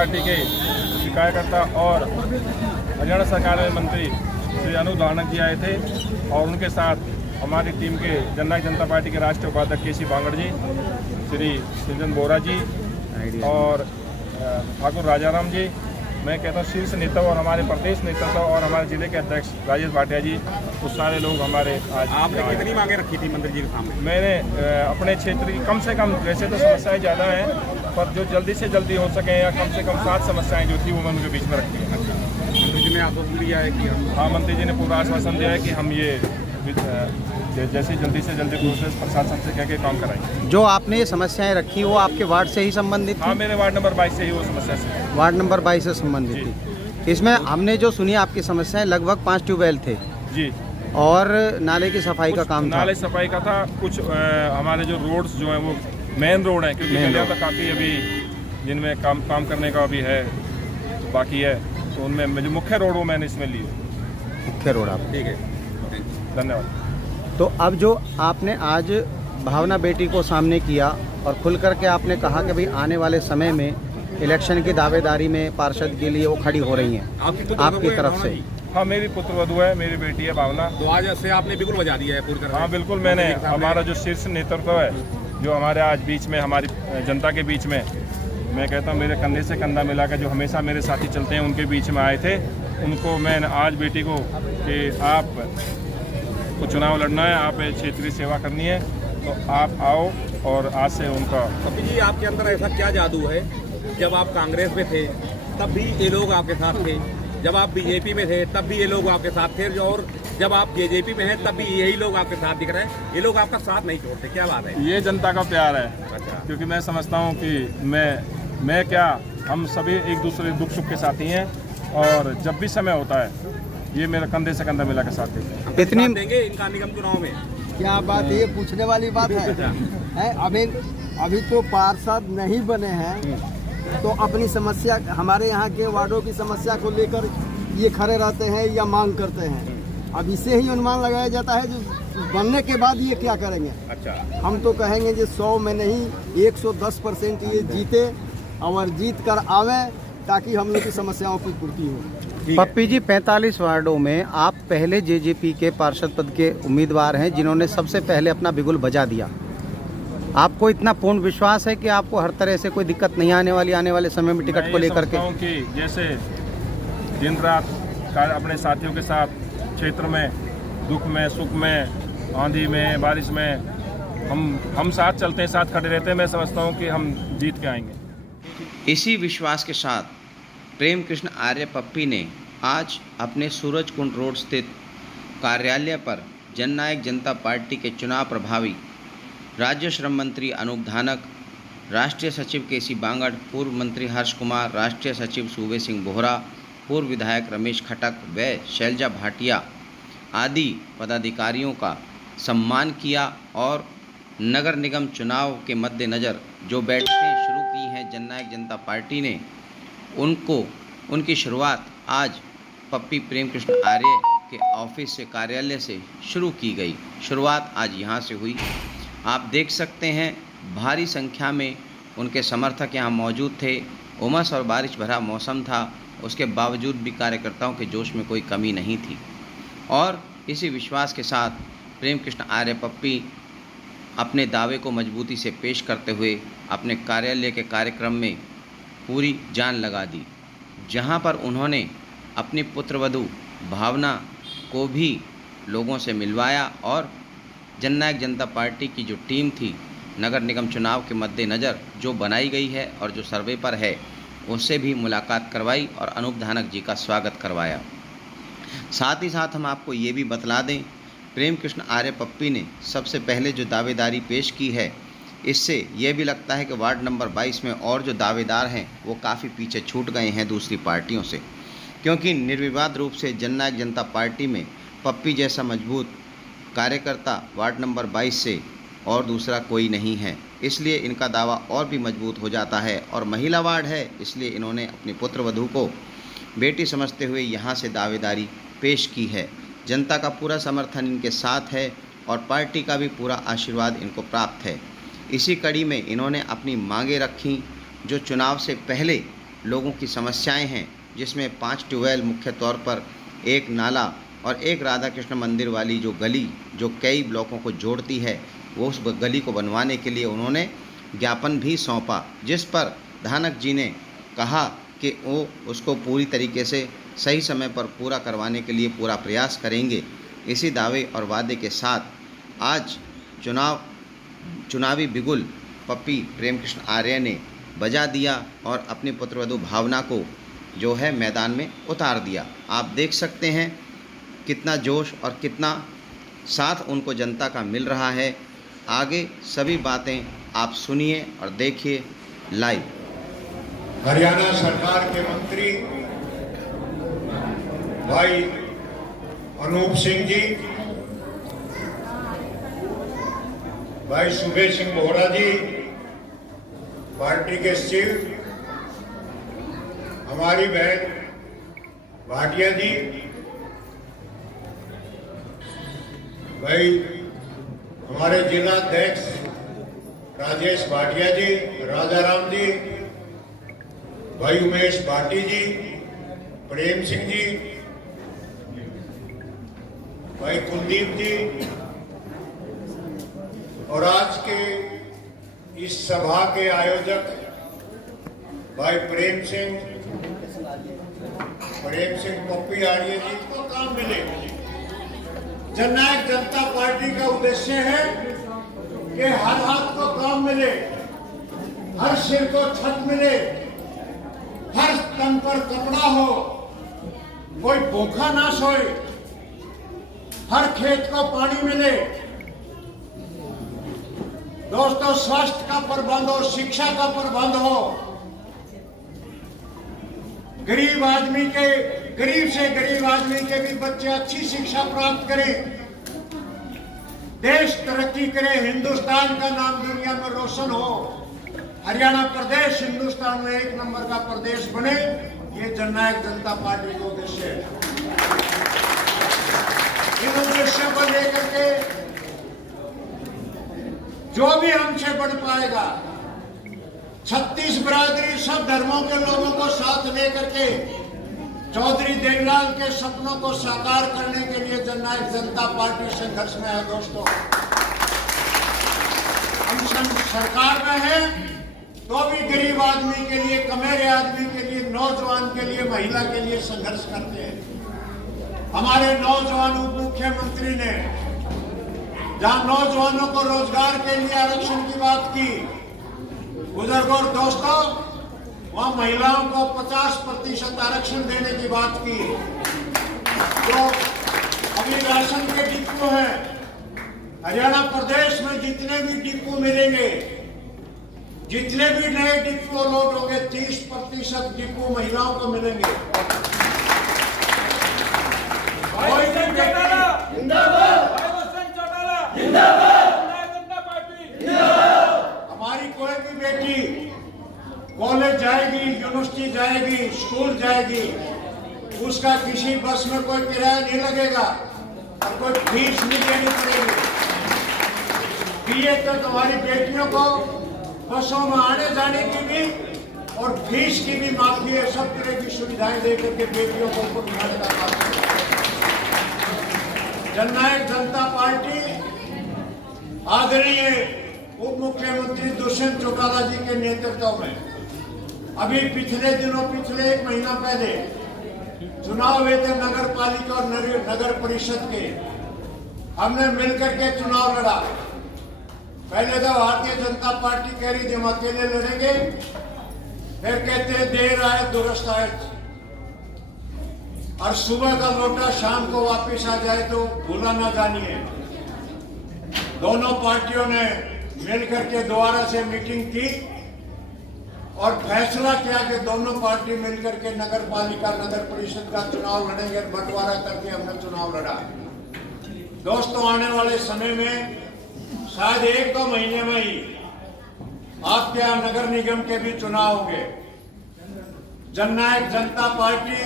Party के कार्यकर्ता और हरियाणा सरकार में मंत्री श्री अनूप धानक जी आए थे और उनके साथ हमारी टीम के जननायक जनता पार्टी के राष्ट्रीय उपाध्यक्ष केसी बांगड़ जी, श्री सिंजन बोरा जी और ठाकुर राजाराम जी, मैं कहता हूँ शीर्ष नेता और हमारे प्रदेश नेतृत्व और हमारे जिले के अध्यक्ष राजेश भाटिया जी, वो सारे लोग हमारे आज। आपने कितनी मांगे रखी थी मंत्री जी के सामने? मैंने अपने क्षेत्र की कम से कम, वैसे तो समस्याएं ज़्यादा हैं, पर जो जल्दी से जल्दी हो सके या कम से कम 7 समस्याएं जो थी वो मैं उनके बीच में रखी है। मंत्री जी ने आश्वासन दिया है कि हाँ, मंत्री जी ने पूरा आश्वासन दिया है कि हम ये जैसे जल्दी से जल्दी प्रोसेस प्रशासन से कह के काम कराएंगे। जो आपने ये समस्याएं रखी वो आपके वार्ड से ही संबंधित थी? हाँ, मेरे वार्ड नंबर 22 से ही वो समस्या से। वार्ड नंबर 22 से संबंधित थी। इसमें हमने जो सुनी आपकी समस्याएं, लगभग 5 ट्यूबवेल थे जी और नाले की सफाई का काम था। नाले सफाई का था, कुछ हमारे जो रोड्स जो हैं वो मेन रोड है, क्योंकि गलियाँ तो काफ़ी अभी जिनमें काम करने का अभी है बाकी है, तो उनमें जो मुख्य रोड वो मैंने इसमें ली। मुख्य रोड आप, ठीक है, धन्यवाद। तो अब जो आपने आज भावना बेटी को सामने किया और खुल करके आपने कहा कि भाई आने वाले समय में इलेक्शन की दावेदारी में पार्षद के लिए वो खड़ी हो रही हैं आपकी तरफ से। हाँ, मेरी पुत्रवधू है, मेरी बेटी है भावना। तो आज से आपने बिल्कुल बजा दिया है पूरी तरह? हाँ बिल्कुल, मैंने हमारा जो शीर्ष नेतृत्व है जो हमारे आज बीच में, हमारी जनता के बीच में, मैं कहता हूँ मेरे कंधे से कंधा मिला कर जो हमेशा मेरे साथी चलते हैं उनके बीच में आए थे, उनको मैंने आज बेटी को कि आप को चुनाव लड़ना है, आप क्षेत्रीय सेवा करनी है, तो आप आओ, और आज से उनका। पप्पी जी, आपके अंदर ऐसा क्या जादू है? जब आप कांग्रेस में थे तब भी ये लोग आपके साथ थे, जब आप बीजेपी में थे तब भी ये लोग आपके साथ थे, और जब आप जेजेपी में हैं तब भी यही लोग आपके साथ दिख रहे हैं, ये लोग आपका साथ नहीं छोड़ते, क्या बात है? ये जनता का प्यार है। अच्छा। क्योंकि मैं समझता हूँ कि मैं क्या, हम सभी एक दूसरे दुख सुख के साथी हैं, और जब भी समय होता है ये मेरा कंधे से कंधा मिला के साथ देते हैं। कितनी देंगे इनका निगम चुनाव में? क्या बात है, ये पूछने वाली बात है? अभी तो पार्षद नहीं बने हैं, तो अपनी समस्या, हमारे यहाँ के वार्डों की समस्या को लेकर ये खड़े रहते हैं या मांग करते हैं। अब इसे ही अनुमान लगाया जाता है जो बनने के बाद ये क्या करेंगे। अच्छा। हम तो कहेंगे जो 100 में नहीं 110% ये जीते और जीत कर आवे, ताकि हम लोग की समस्याओं की पूर्ति हो। पप्पी जी, 45 वार्डों में आप पहले जेजेपी के पार्षद पद के उम्मीदवार हैं जिन्होंने सबसे पहले अपना बिगुल बजा दिया। आपको इतना पूर्ण विश्वास है कि आपको हर तरह से कोई दिक्कत नहीं आने वाली आने वाले समय में टिकट को लेकर के? कि जैसे दिन रात अपने साथियों के साथ क्षेत्र में, दुख में, सुख में, आंधी में, बारिश में हम साथ चलते हैं, साथ खड़े रहते हैं। मैं समझता हूँ कि हम जीत के आएंगे। इसी विश्वास के साथ प्रेम कृष्ण आर्य पप्पी ने आज अपने सूरज कुंड रोड स्थित कार्यालय पर जननायक जनता पार्टी के चुनाव प्रभावी राज्य श्रम मंत्री अनूप धानक, राष्ट्रीय सचिव केसी बांगड़, पूर्व मंत्री हर्ष कुमार, राष्ट्रीय सचिव सूबे सिंह बोहरा, पूर्व विधायक रमेश खटक व शैलजा भाटिया आदि पदाधिकारियों का सम्मान किया और नगर निगम चुनाव के मद्देनज़र जो बैठकें शुरू की हैं जननायक जनता पार्टी ने, उनकी शुरुआत आज पप्पी प्रेम कृष्ण आर्य के ऑफिस से, कार्यालय से शुरू की गई। शुरुआत आज यहाँ से हुई। आप देख सकते हैं भारी संख्या में उनके समर्थक यहाँ मौजूद थे। उमस और बारिश भरा मौसम था, उसके बावजूद भी कार्यकर्ताओं के जोश में कोई कमी नहीं थी। और इसी विश्वास के साथ प्रेम कृष्ण आर्य पप्पी अपने दावे को मजबूती से पेश करते हुए अपने कार्यालय के कार्यक्रम में पूरी जान लगा दी, जहां पर उन्होंने अपनी पुत्रवधू भावना को भी लोगों से मिलवाया और जननायक जनता पार्टी की जो टीम थी नगर निगम चुनाव के मद्देनज़र जो बनाई गई है और जो सर्वे पर है, उससे भी मुलाकात करवाई और अनूप धानक जी का स्वागत करवाया। साथ ही साथ हम आपको ये भी बतला दें, प्रेम कृष्ण आर्य पप्पी ने सबसे पहले जो दावेदारी पेश की है, इससे यह भी लगता है कि वार्ड नंबर 22 में और जो दावेदार हैं वो काफ़ी पीछे छूट गए हैं दूसरी पार्टियों से, क्योंकि निर्विवाद रूप से जननायक जनता पार्टी में पप्पी जैसा मजबूत कार्यकर्ता वार्ड नंबर 22 से और दूसरा कोई नहीं है। इसलिए इनका दावा और भी मजबूत हो जाता है। और महिला वार्ड है, इसलिए इन्होंने अपनी पुत्रवधू को बेटी समझते हुए यहाँ से दावेदारी पेश की है। जनता का पूरा समर्थन इनके साथ है और पार्टी का भी पूरा आशीर्वाद इनको प्राप्त है। इसी कड़ी में इन्होंने अपनी मांगें रखीं जो चुनाव से पहले लोगों की समस्याएं हैं, जिसमें 5 ट्यूबवेल मुख्य तौर पर, एक नाला और एक राधा कृष्ण मंदिर वाली जो गली जो कई ब्लॉकों को जोड़ती है, वो उस गली को बनवाने के लिए उन्होंने ज्ञापन भी सौंपा, जिस पर धानक जी ने कहा कि वो उसको पूरी तरीके से सही समय पर पूरा करवाने के लिए पूरा प्रयास करेंगे। इसी दावे और वादे के साथ आज चुनावी बिगुल पप्पी प्रेम कृष्ण आर्य ने बजा दिया और अपनी पुत्रवधू भावना को जो है मैदान में उतार दिया। आप देख सकते हैं कितना जोश और कितना साथ उनको जनता का मिल रहा है। आगे सभी बातें आप सुनिए और देखिए लाइव। हरियाणा सरकार के मंत्री भाई अनूप सिंह जी, भाई सुबेश सिंह बोहरा जी, पार्टी के सचिव हमारी बहन भाटिया जी, भाई हमारे जिला अध्यक्ष राजेश भाटिया जी, राजाराम जी, भाई उमेश भाटी जी, प्रेम सिंह जी, भाई कुलदीप जी, और आज के इस सभा के आयोजक भाई प्रेम सिंह पप्पी आर्य जी को काम मिले। जननायक जनता पार्टी का उद्देश्य है कि हर हाथ को काम मिले, हर सिर को छत मिले, हर तन पर कपड़ा हो, कोई भूखा ना सोए, हर खेत को पानी मिले। दोस्तों, स्वास्थ्य का प्रबंध हो, शिक्षा का प्रबंध हो, गरीब से गरीब आदमी के भी बच्चे अच्छी शिक्षा प्राप्त करें, देश तरक्की करे, हिंदुस्तान का नाम दुनिया में रोशन हो, हरियाणा प्रदेश हिंदुस्तान में 1 नंबर का प्रदेश बने, ये जननायक जनता पार्टी का उद्देश्य है। इन उद्देश्यों को लेकर के जो भी हमसे बढ़ पाएगा, 36 बिरादरी सब धर्मों के लोगों को साथ लेकर के चौधरी देवीलाल के सपनों को साकार करने के लिए जननायक जनता पार्टी संघर्ष में है। दोस्तों, हम सरकार में हैं तो भी गरीब आदमी के लिए, कमेरे आदमी के लिए, नौजवान के लिए, महिला के लिए संघर्ष करते हैं। हमारे नौजवान उप मुख्यमंत्री ने जहां नौजवानों को रोजगार के लिए आरक्षण की बात की, बुजुर्गों और दोस्तों, वहां महिलाओं को 50% आरक्षण देने की बात की। तो अभी राशन के डिपो हैं, हरियाणा प्रदेश में जितने भी डिपो मिलेंगे, जितने भी नए डिपो लोड होंगे, 30% डिपो महिलाओं को मिलेंगे। हमारी कोई भी बेटी कॉलेज जाएगी, यूनिवर्सिटी जाएगी, स्कूल जाएगी, उसका किसी बस में कोई किराया नहीं लगेगा और कोई फीस नहीं देनी पड़ेगी। बीए तक हमारी बेटियों को बसों में आने जाने की भी और फीस की भी माफी है। सब तरह की सुविधाएं देकर के बेटियों को ऊपर उठाने का काम है। जननायक जनता पार्टी आदरणीय उप मुख्यमंत्री दुष्यंत चौटाला जी के नेतृत्व में अभी पिछले 1 महीना पहले चुनाव हुए थे नगर पालिका और नगर परिषद के। हमने मिलकर के चुनाव लड़ा। पहले तो भारतीय जनता पार्टी कह रही थी हम अकेले लड़ेंगे, फिर कहते देर आए दुरुस्त आए, और सुबह का लोटा शाम को वापस आ जाए तो भूला ना जानिए। दोनों पार्टियों ने मिलकर के दोबारा से मीटिंग की और फैसला किया कि दोनों पार्टी मिलकर के नगर पालिका नगर परिषद का चुनाव लड़ेंगे। बंटवारा करके हमने चुनाव लड़ा। दोस्तों, आने वाले समय में शायद 1-2 महीने में ही आपके यहाँ नगर निगम के भी चुनाव होंगे। जननायक जनता पार्टी,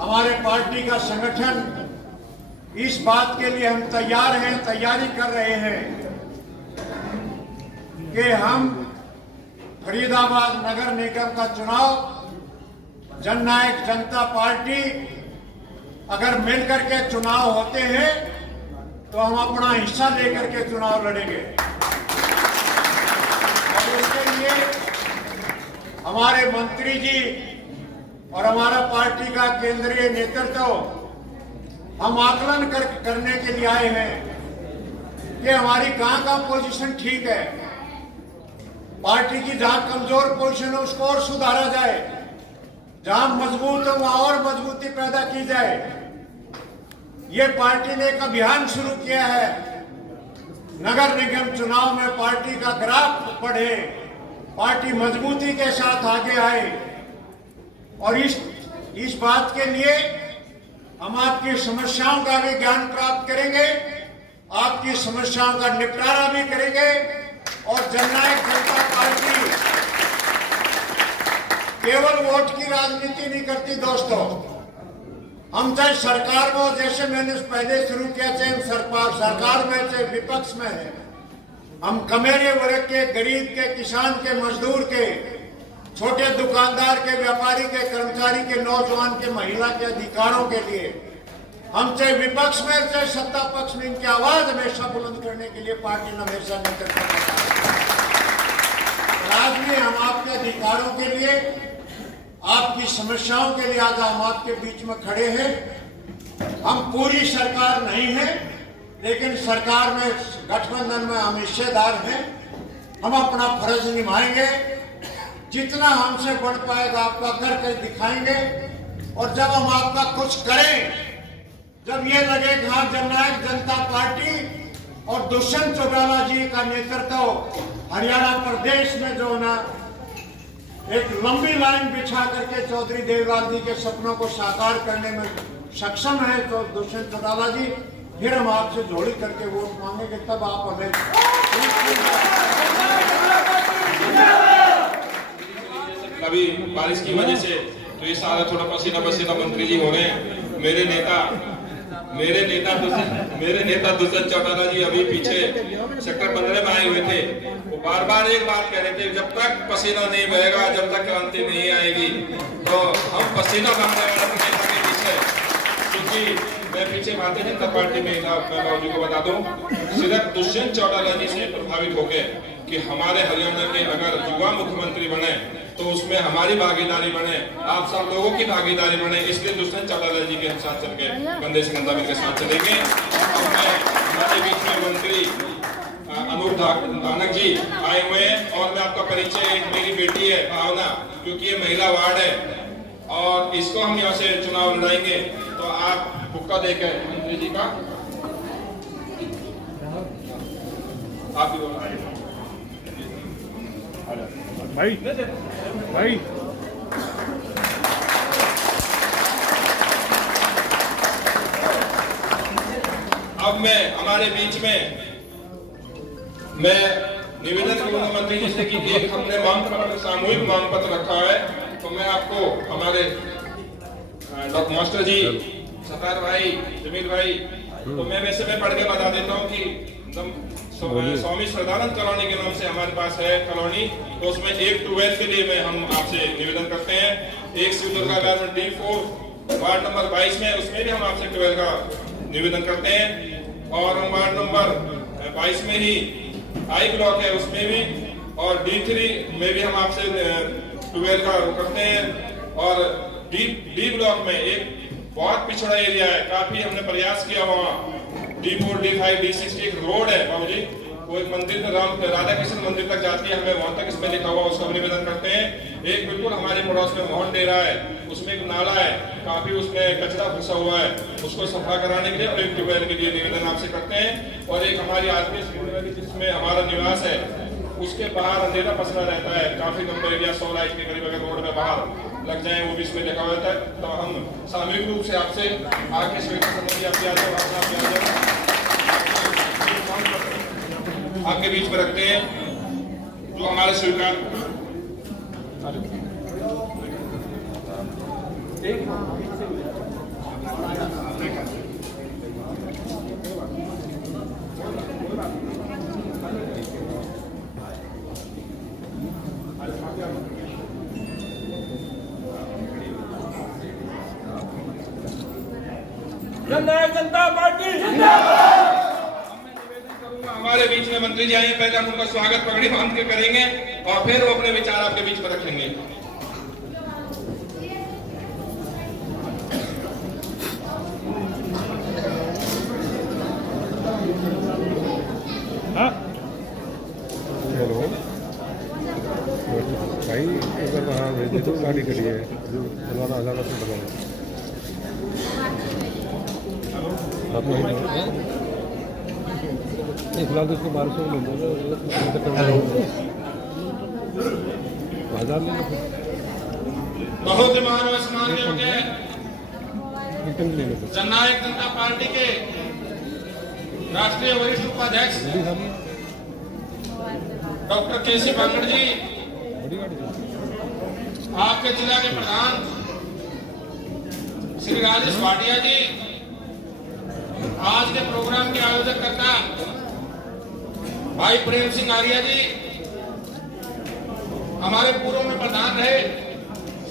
हमारे पार्टी का संगठन इस बात के लिए हम तैयार हैं, तैयारी कर रहे हैं कि हम फरीदाबाद नगर निगम का चुनाव जननायक जनता पार्टी अगर मिलकर के चुनाव होते हैं तो हम अपना हिस्सा लेकर के चुनाव लड़ेंगे। और उसके लिए हमारे मंत्री जी और हमारा पार्टी का केंद्रीय नेतृत्व हम आकलन करने के लिए आए हैं कि हमारी कहां का पोजीशन ठीक है, पार्टी की जहां कमजोर पोजीशन है उसको और सुधारा जाए, जहां मजबूत है वहां और मजबूती पैदा की जाए। ये पार्टी ने एक अभियान शुरू किया है, नगर निगम चुनाव में पार्टी का ग्राफ बढ़े, पार्टी मजबूती के साथ आगे आए। और इस बात के लिए हम आपकी समस्याओं का भी ज्ञान प्राप्त करेंगे, आपकी समस्याओं का निपटारा भी करेंगे। और जननायक जनता पार्टी केवल वोट की राजनीति नहीं करती दोस्तों। हम चाहे सरकार में हो, जैसे मैंने पहले शुरू किया, चाहे हम सरकार में चाहे विपक्ष में है, हम कमेरे वर्ग के, गरीब के, किसान के, मजदूर के, छोटे दुकानदार के, व्यापारी के, कर्मचारी के, नौजवान के, महिला के अधिकारों के लिए हम चाहे विपक्ष में चाहे सत्ता पक्ष में इनकी आवाज हमेशा बुलंद करने के लिए पार्टी ने हमेशा नेतृत्व किया। आज भी हम आपके अधिकारों के लिए, आपकी समस्याओं के लिए आज हम आपके बीच में खड़े हैं। हम पूरी सरकार नहीं है, लेकिन सरकार में गठबंधन में हम हिस्सेदार हैं। हम अपना फर्ज निभाएंगे, जितना हमसे बढ़ पाएगा आपका करके दिखाएंगे। और जब हम आपका कुछ करें, जब ये लगे कि हाँ जननायक जनता पार्टी और दुष्यंत चौटाला जी का नेतृत्व हरियाणा प्रदेश में जो ना एक लंबी लाइन बिछा करके चौधरी देवलाल जी के सपनों को साकार करने में सक्षम है, तो दुष्यंत चौटाला जी फिर हम आपसे जोड़ी करके वोट मांगेंगे, तब आप हमें। अभी बारिश की वजह से तो ये सारा थोड़ा पसीना पसीना मंत्री जी हो रहे हैं। मेरे नेता दुष्यंत चौटाला जी अभी पीछे सेक्टर 15 में आए हुए थे। वो बार बार एक बात कह रहे थे, जब तक पसीना नहीं बहेगा, जब तक क्रांति नहीं आएगी। तो हम पसीना बहाने वाले नेता के पीछे, क्योंकि मैं पीछे भारतीय जनता पार्टी में था, मैं बाबू जी को बता दूं, सिर्फ दुष्यंत चौटाला जी से प्रभावित हो गए कि हमारे हरियाणा के अगर युवा मुख्यमंत्री बने तो उसमें हमारी भागीदारी बने, आप सब लोगों की भागीदारी बने। इसलिए दुष्यंत चौटाला जी के हम साथ चल के कंधे से कंधा मिलकर साथ चलेंगे। हमारे बीच में मंत्री अनूप धानक जी आए हुए हैं, और मैं आपका परिचय, मेरी बेटी है भावना, क्योंकि ये महिला वार्ड है और इसको हम यहाँ से चुनाव लड़ाएंगे। तो आप हुक्का देकर मंत्री जी का आप भी भाई भाई अब मैं हमारे बीच में मैं निवेदन करूंगा मंत्री जी से कि एक हमने मांग पत्र, सामूहिक मांग पत्र रखा है। तो मैं आपको हमारे डॉक्टर मास्टर जी, सतार भाई, जमील भाई, तो मैं वैसे मैं पढ़ के बता देता हूँ कि स्वामी श्रद्धानंद कॉलोनी के नाम से हमारे पास है कॉलोनी। तो उसमें एक ट्यूबवेल के लिए हम आपसे निवेदन करते हैं। एक Shiv Durga garden D4 ward number 22 में, उसमें भी हम आपसे ट्यूबवेल का निवेदन करते हैं। और हम वार्ड नंबर 22 में ही I ब्लॉक है, उसमें भी, और D3 में भी हम आपसे ट्यूबवेल का करते हैं। और डी ब्लॉक में एक बहुत पिछड़ा एरिया है, काफी हमने प्रयास किया, वहाँ D4, D5, D6 एक रोड है बाबूजी, वो एक मंदिर तक, राधा कृष्ण मंदिर तक जाती है, हमें वहां तक इसमें लिखा हुआ, उसका निवेदन करते हैं। एक बिल्कुल हमारे पड़ोस में मोहन डेरा है, उसमें एक नाला है, काफी उसमें कचरा फंसा हुआ है, उसको सफा कराने के लिए और एक ट्यूबवेल के लिए निवेदन आपसे करते हैं। और एक हमारी आदमी जिसमें हमारा निवास है, उसके बाहर अंधेरा पसरा रहता है, काफी लंबा एरिया, 100 लाइट के करीब अगर रोड में बाहर लग जाए वो भी इसमें लिखा हुआ है। तो हम सामूहिक रूप से आपसे आगे आपके बीच में रखते हैं, जो हमारे स्वीकार जननायक जनता पार्टी जिंदाबाद। मैं निवेदन करूंगा, हमारे बीच में मंत्री जी आए, पहले हम उनका स्वागत पगड़ी बांध के करेंगे और फिर वो अपने विचार आपके बीच में रखेंगे। हेलो भाई, इधर वहाँ भेज दो, गाड़ी खड़ी है, चलाना आजाना से लगाओ। आप वहीं फिलहाल तो उसको 1200 ले दो, हजार ले लो, बहुत मान व सम्मान योग्य रिटर्न ले लो। जननायक जनता पार्टी के राष्ट्रीय वरिष्ठ उपाध्यक्ष बड़ी गाड़ी है, डॉक्टर केसी बांगड़ जी, बड़ी गाड़ी है। आपके जिला के प्रधान श्री राजेश भाटिया जी, आज के प्रोग्राम के आयोजक करता भाई प्रेम सिंह आर्या जी, हमारे पूर्व में प्रधान रहे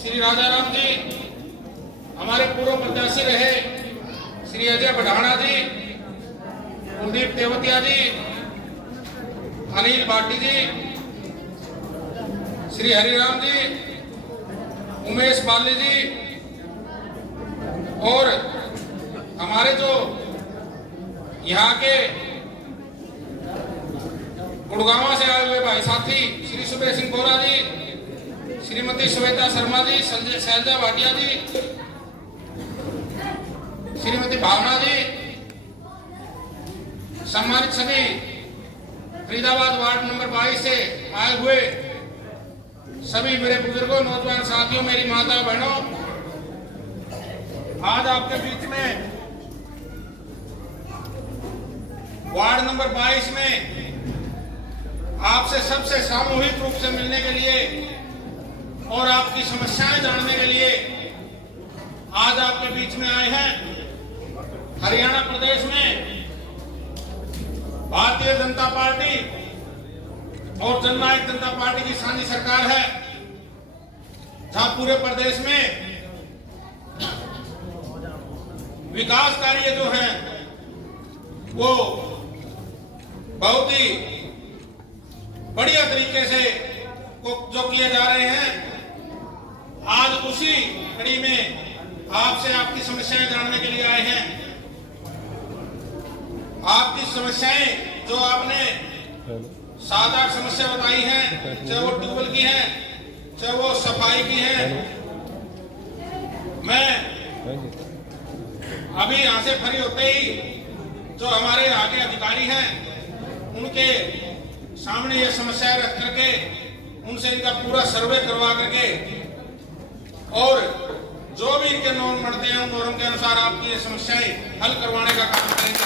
श्री राजाराम जी, हमारे पूर्व प्रत्याशी रहे श्री अजय बढ़ाना जी, कुलदीप तेवतिया जी, अनिल भाटी जी, श्री हरिराम जी, उमेश बाली जी, और हमारे जो यहाँ के गुड़गांव से आए हुए भाई साथी श्री सुबेर सिंह बोरा जी, श्रीमती श्वेता शर्मा जी, शैलजा भाटिया जी, श्रीमती भावना जी, सम्मानित सभी फरीदाबाद वार्ड नंबर 22 से आए हुए सभी मेरे बुजुर्गों, नौजवान साथियों, मेरी माता बहनों, आज आपके बीच में वार्ड नंबर 22 में आपसे सबसे सामूहिक रूप से मिलने के लिए और आपकी समस्याएं जानने के लिए आज आपके बीच में आए हैं। हरियाणा प्रदेश में भारतीय जनता पार्टी और जननायक जनता पार्टी की साझी सरकार है, जहां पूरे प्रदेश में विकास कार्य जो हैं वो बहुत ही बढ़िया तरीके से जो किए जा रहे हैं। आज उसी कड़ी में आपसे आपकी समस्याएं जानने के लिए आए हैं। आपकी समस्याएं जो आपने 7-8 समस्या बताई हैं, चाहे वो ट्यूबवेल की हैं, चाहे वो सफाई की हैं, मैं अभी यहाँ से फ्री होते ही जो हमारे यहाँ के अधिकारी हैं उनके सामने ये समस्याएं रख करके उनसे इनका पूरा सर्वे करवा करके और जो भी इनके नॉर्म बढ़ते हैं उन नॉर्म के अनुसार आपकी ये समस्याएं हल करवाने का काम करेंगे।